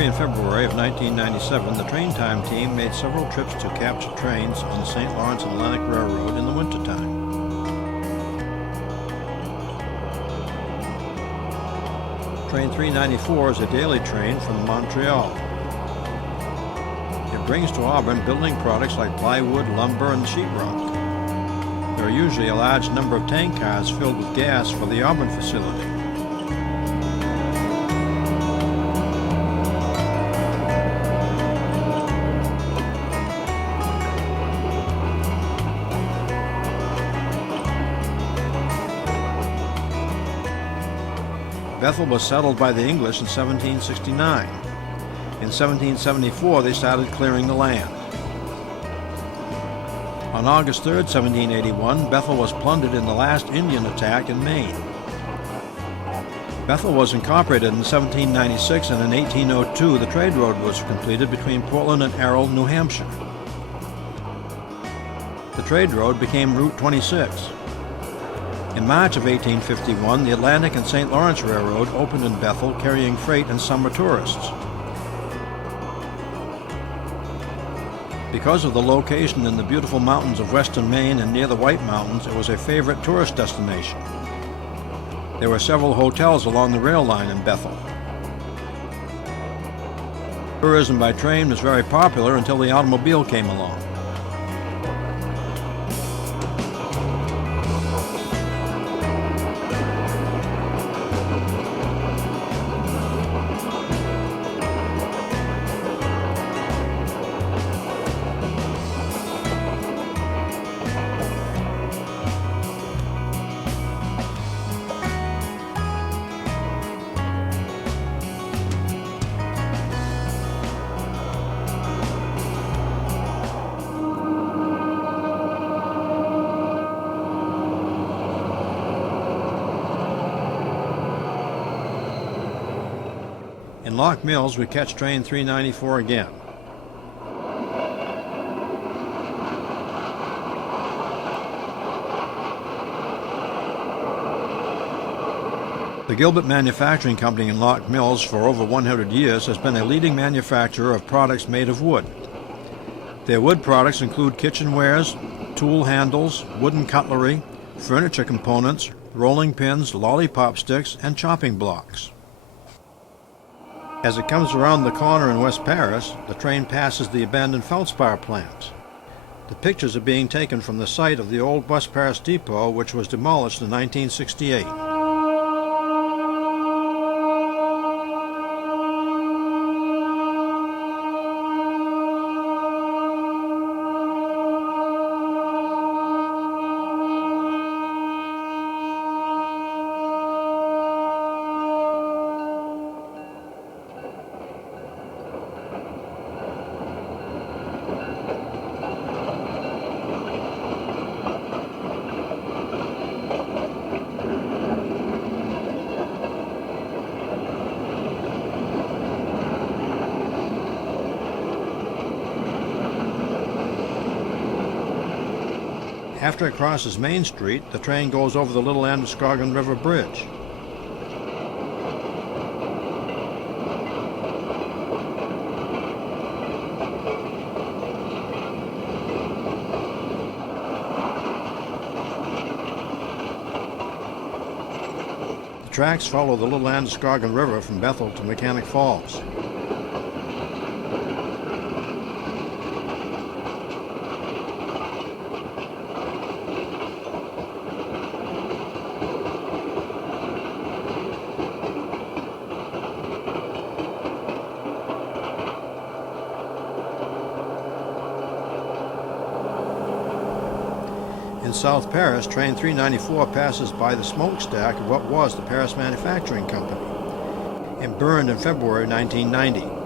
January and February of 1997, the train time team made several trips to capture trains on the St. Lawrence and Atlantic Railroad in the wintertime. Train 394 is a daily train from Montreal. It brings to Auburn building products like plywood, lumber, and sheetrock. There are usually a large number of tank cars filled with gas for the Auburn facility. Bethel was settled by the English in 1769. In 1774, they started clearing the land. On August 3, 1781, Bethel was plundered in the last Indian attack in Maine. Bethel was incorporated in 1796, and in 1802 the trade road was completed between Portland and Errol, New Hampshire. The trade road became Route 26. In March of 1851, the Atlantic and St. Lawrence Railroad opened in Bethel, carrying freight and summer tourists. Because of the location in the beautiful mountains of western Maine and near the White Mountains, it was a favorite tourist destination. There were several hotels along the rail line in Bethel. Tourism by train was very popular until the automobile came along. In Lock Mills, we catch train 394 again. The Gilbert Manufacturing Company in Lock Mills for over 100 years has been a leading manufacturer of products made of wood. Their wood products include kitchenwares, tool handles, wooden cutlery, furniture components, rolling pins, lollipop sticks, and chopping blocks. As it comes around the corner in West Paris, the train passes the abandoned feldspar plant. The pictures are being taken from the site of the old West Paris depot, which was demolished in 1968. After it crosses Main Street, the train goes over the Little Androscoggin River Bridge. The tracks follow the Little Androscoggin River from Bethel to Mechanic Falls. In South Paris, train 394 passes by the smokestack of what was the Paris Manufacturing Company and burned in February 1990.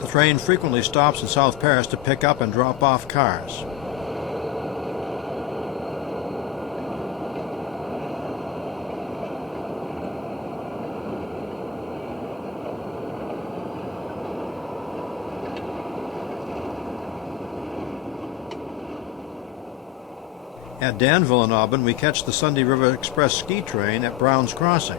The train frequently stops in South Paris to pick up and drop off cars. At Danville in Auburn, we catch the Sunday River Express ski train at Brown's Crossing.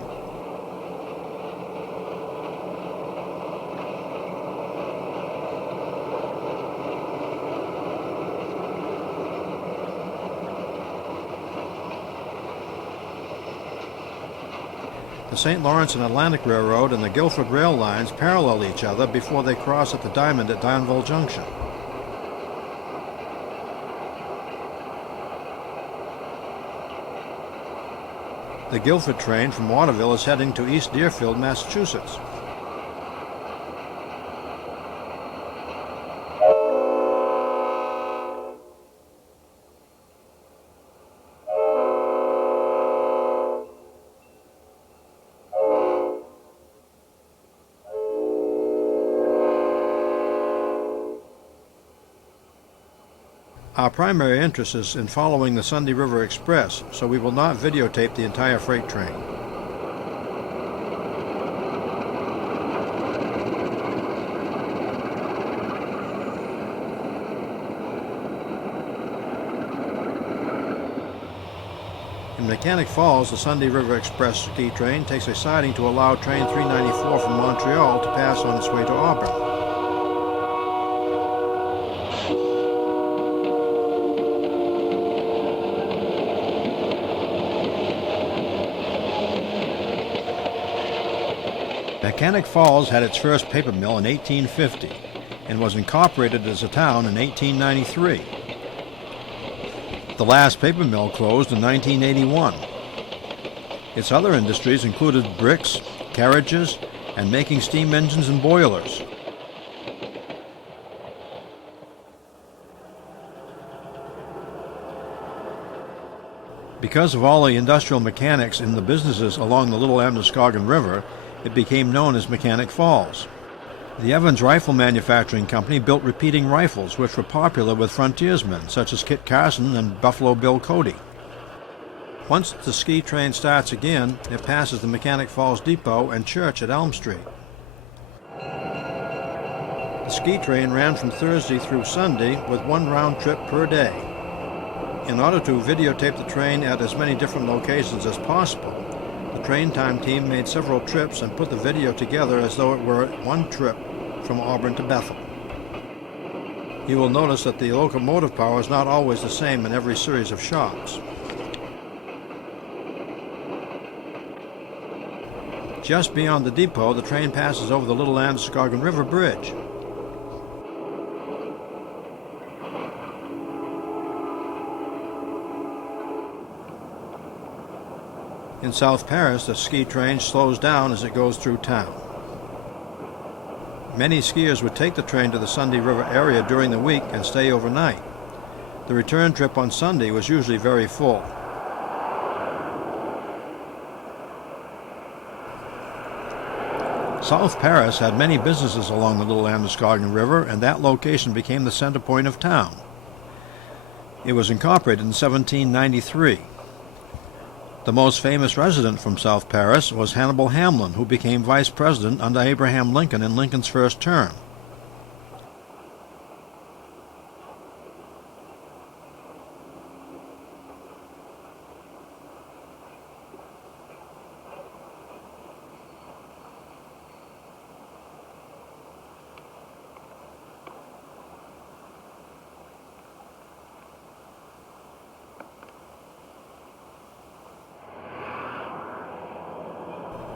The St. Lawrence and Atlantic Railroad and the Guilford rail lines parallel each other before they cross at the Diamond at Danville Junction. The Guilford train from Waterville is heading to East Deerfield, Massachusetts. Our primary interest is in following the Sunday River Express, so we will not videotape the entire freight train. In Mechanic Falls, the Sunday River Express ski train takes a siding to allow train 394 from Montreal to pass on its way to Auburn. Mechanic Falls had its first paper mill in 1850 and was incorporated as a town in 1893. The last paper mill closed in 1981. Its other industries included bricks, carriages, and making steam engines and boilers. Because of all the industrial mechanics in the businesses along the Little Androscoggin River, it became known as Mechanic Falls. The Evans Rifle Manufacturing Company built repeating rifles, which were popular with frontiersmen, such as Kit Carson and Buffalo Bill Cody. Once the ski train starts again, it passes the Mechanic Falls Depot and church at Elm Street. The ski train ran from Thursday through Sunday with one round trip per day. In order to videotape the train at as many different locations as possible, the Train Time team made several trips and put the video together as though it were one trip from Auburn to Bethel. You will notice that the locomotive power is not always the same in every series of shots. Just beyond the depot, the train passes over the Little Androscoggin River Bridge. In South Paris, the ski train slows down as it goes through town. Many skiers would take the train to the Sunday River area during the week and stay overnight. The return trip on Sunday was usually very full. South Paris had many businesses along the Little Androscoggin River, and that location became the center point of town. It was incorporated in 1793. The most famous resident from South Paris was Hannibal Hamlin, who became vice president under Abraham Lincoln in Lincoln's first term.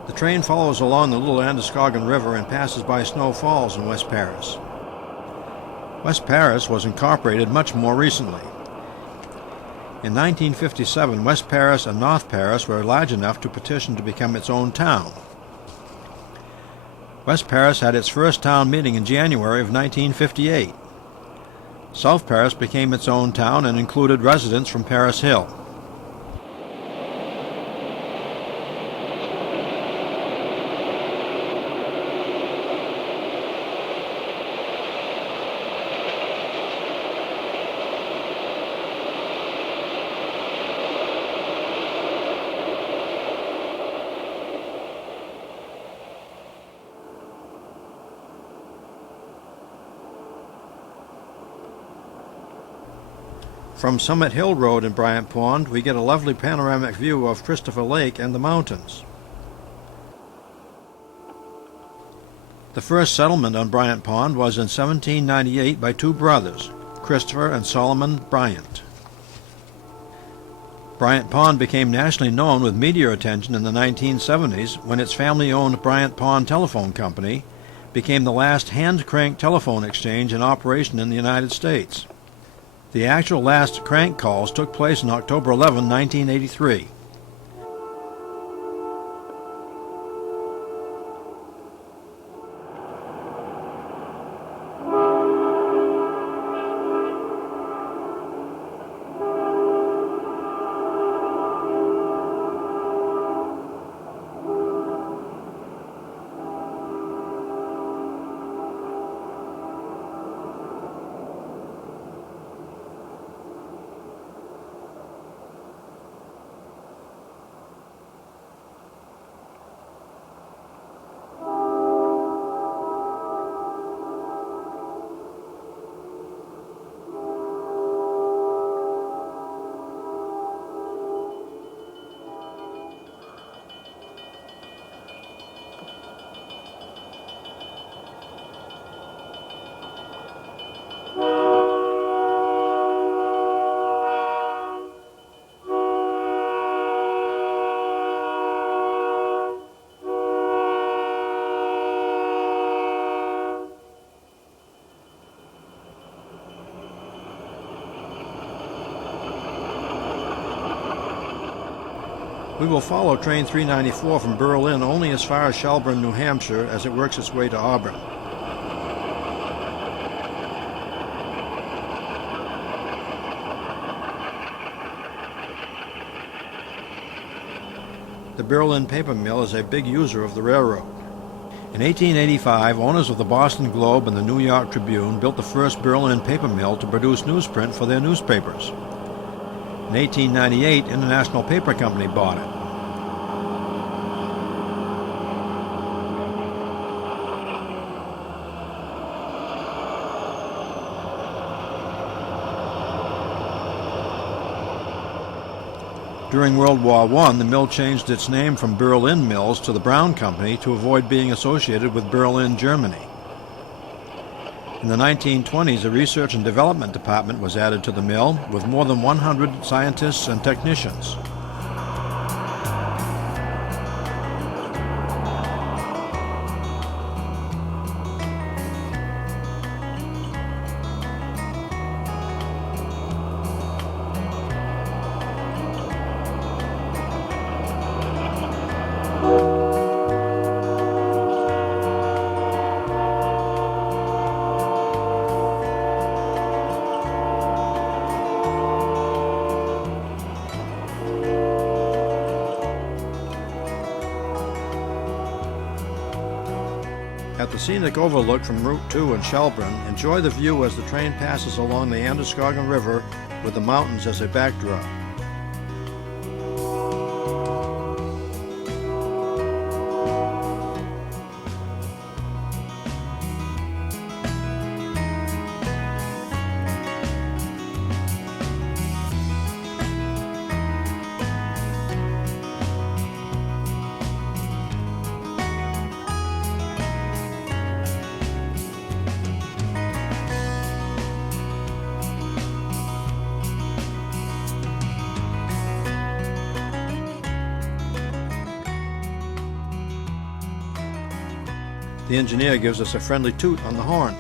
The train follows along the Little Androscoggin River and passes by Snow Falls in West Paris. West Paris was incorporated much more recently. In 1957, West Paris and North Paris were large enough to petition to become its own town. West Paris had its first town meeting in January of 1958. South Paris became its own town and included residents from Paris Hill. From Summit Hill Road in Bryant Pond, we get a lovely panoramic view of Christopher Lake and the mountains. The first settlement on Bryant Pond was in 1798 by two brothers, Christopher and Solomon Bryant. Bryant Pond became nationally known with media attention in the 1970s when its family-owned Bryant Pond Telephone Company became the last hand-crank telephone exchange in operation in the United States. The actual last crank calls took place on October 11, 1983. We will follow Train 394 from Berlin only as far as Shelburne, New Hampshire, as it works its way to Auburn. The Berlin paper mill is a big user of the railroad. In 1885, owners of the Boston Globe and the New York Tribune built the first Berlin paper mill to produce newsprint for their newspapers. In 1898, International Paper Company bought it. During World War I, the mill changed its name from Berlin Mills to the Brown Company to avoid being associated with Berlin, Germany. In the 1920s, a research and development department was added to the mill with more than 100 scientists and technicians. At the scenic overlook from Route 2 in Shelburne, enjoy the view as the train passes along the Androscoggin River with the mountains as a backdrop. The engineer gives us a friendly toot on the horn.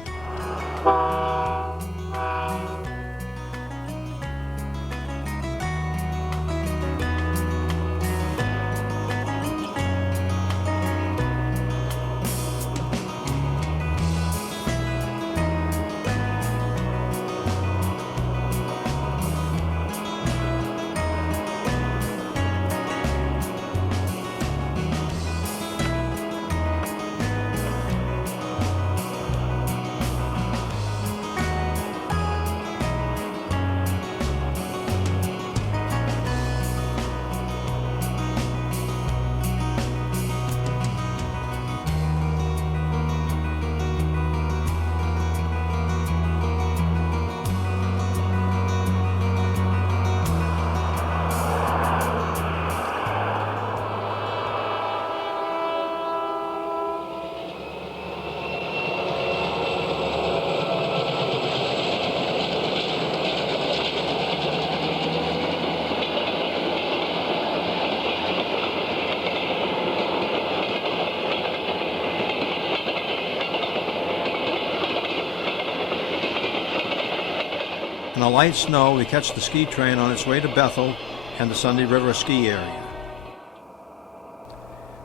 a light snow, we catch the ski train on its way to Bethel and the Sunday River ski area.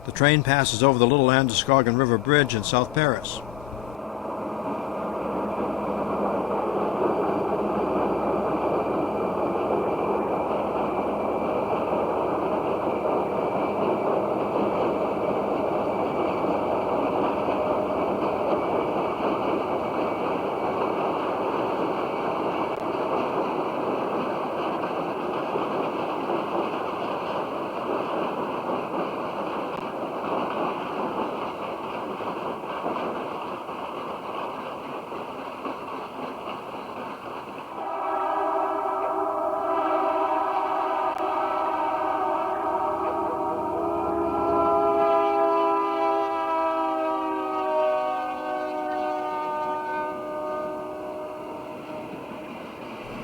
The train passes over the Little Androscoggin River Bridge in South Paris.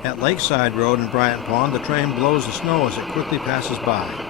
At Lakeside Road in Bryant Pond, the train blows the snow as it quickly passes by.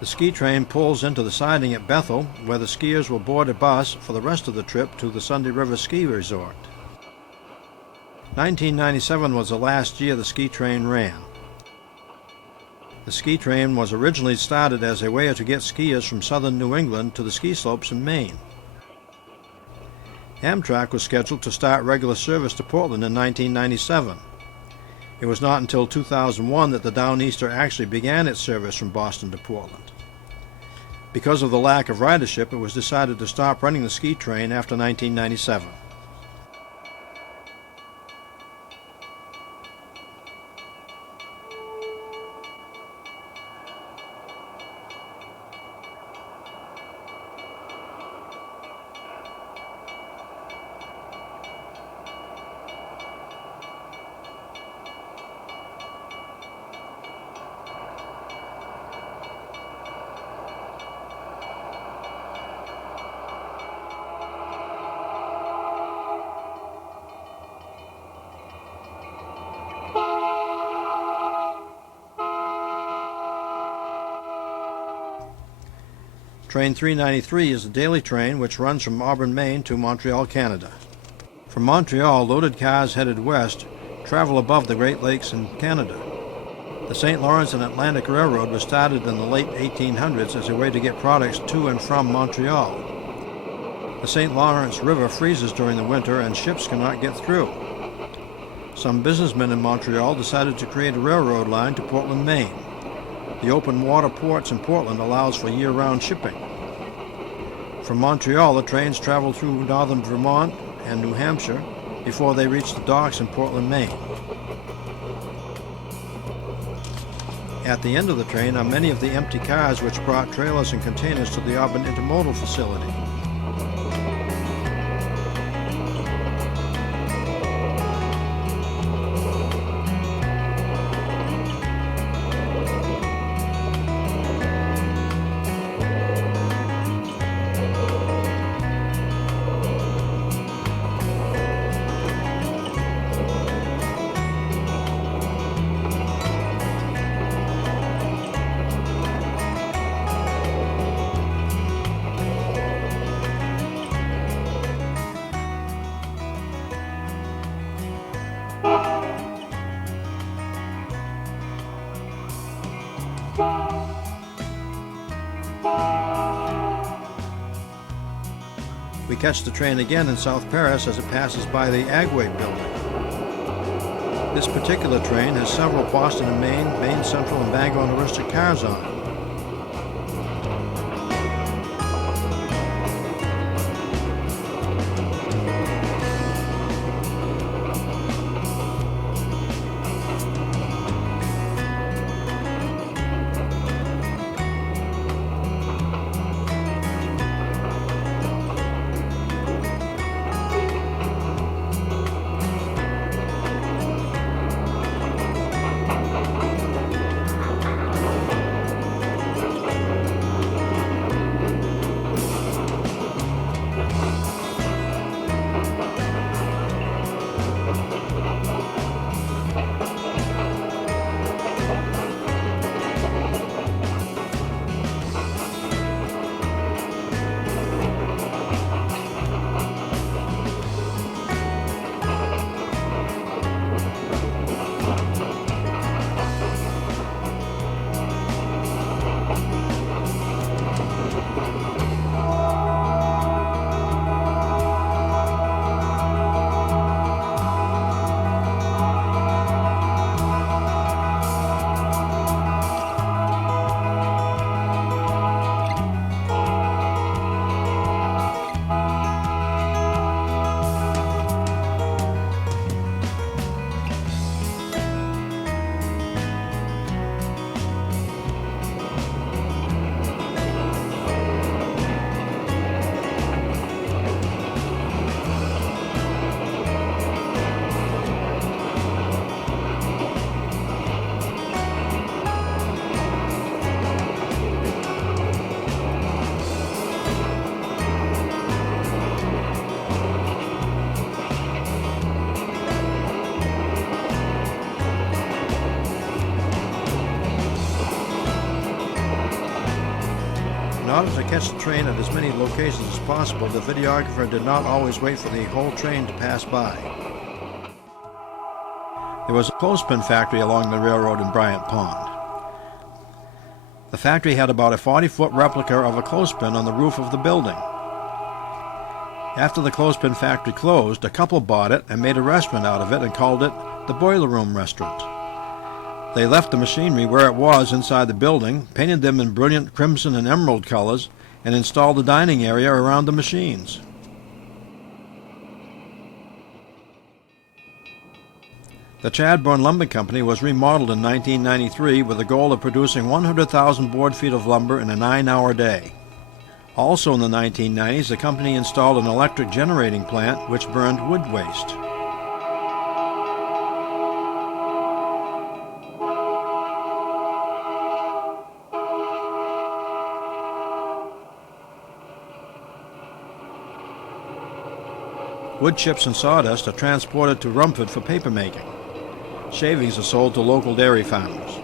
The ski train pulls into the siding at Bethel, where the skiers will board a bus for the rest of the trip to the Sunday River Ski Resort. 1997 was the last year the ski train ran. The ski train was originally started as a way to get skiers from southern New England to the ski slopes in Maine. Amtrak was scheduled to start regular service to Portland in 1997. It was not until 2001 that the Downeaster actually began its service from Boston to Portland. Because of the lack of ridership, it was decided to stop running the ski train after 1997. Train 393 is a daily train which runs from Auburn, Maine to Montreal, Canada. From Montreal, loaded cars headed west travel above the Great Lakes in Canada. The St. Lawrence and Atlantic Railroad was started in the late 1800s as a way to get products to and from Montreal. The St. Lawrence River freezes during the winter and ships cannot get through. Some businessmen in Montreal decided to create a railroad line to Portland, Maine. The open water ports in Portland allows for year-round shipping. From Montreal, the trains travel through northern Vermont and New Hampshire before they reach the docks in Portland, Maine. At the end of the train are many of the empty cars which brought trailers and containers to the Auburn Intermodal facility. We catch the train again in South Paris as it passes by the Agway building. This particular train has several Boston and Maine, Maine Central and Bangor and Aroostook cars on it. order to catch the train at as many locations as possible, the videographer did not always wait for the whole train to pass by. There was a clothespin factory along the railroad in Bryant Pond. The factory had about a 40-foot replica of a clothespin on the roof of the building. After the clothespin factory closed, a couple bought it and made a restaurant out of it and called it the Boiler Room Restaurant. They left the machinery where it was inside the building, painted them in brilliant crimson and emerald colors, and installed the dining area around the machines. The Chadbourne Lumber Company was remodeled in 1993 with the goal of producing 100,000 board feet of lumber in a 9-hour day. Also in the 1990s, the company installed an electric generating plant which burned wood waste. Wood chips and sawdust are transported to Rumford for papermaking. Shavings are sold to local dairy farmers.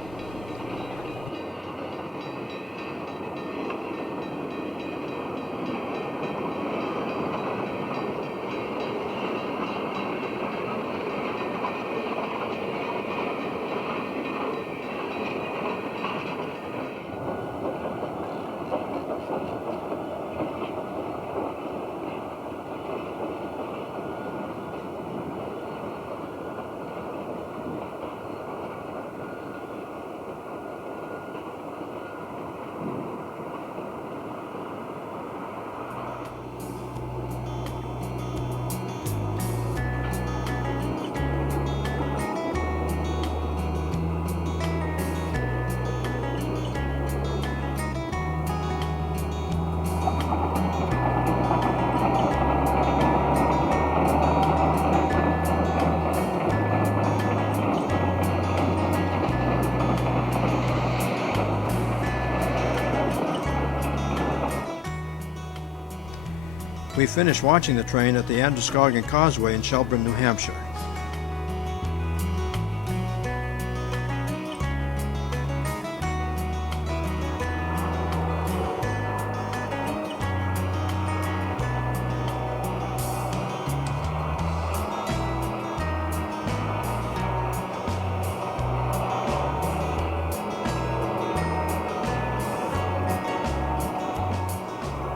We finished watching the train at the Androscoggin Causeway in Shelburne, New Hampshire.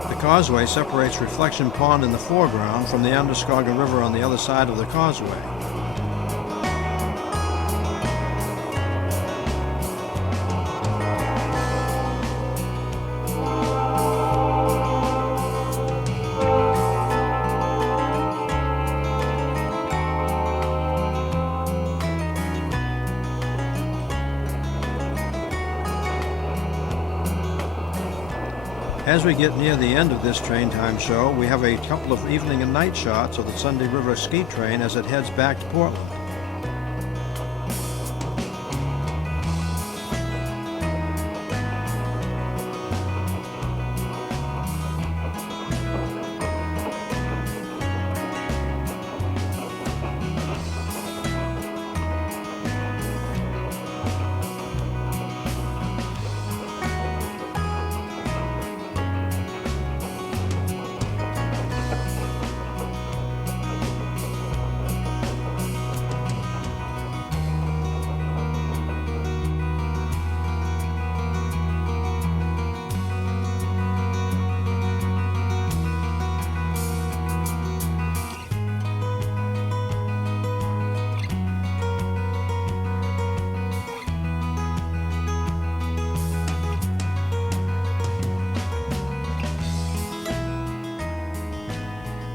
The causeway separates Reflection Pond in the foreground from the Androscoggin River on the other side of the causeway. As we get near the end of this train time show, we have a couple of evening and night shots of the Sunday River Skeet train as it heads back to Portland.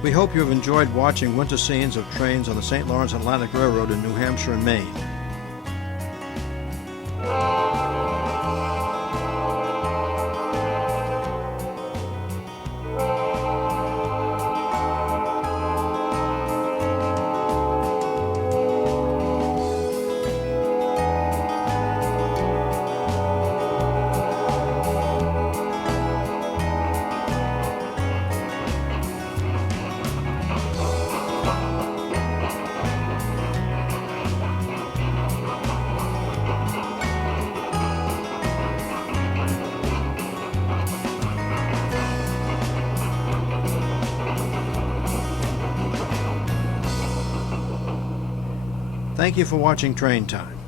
We hope you have enjoyed watching winter scenes of trains on the St. Lawrence Atlantic Railroad in New Hampshire and Maine. Thank you for watching Train Time.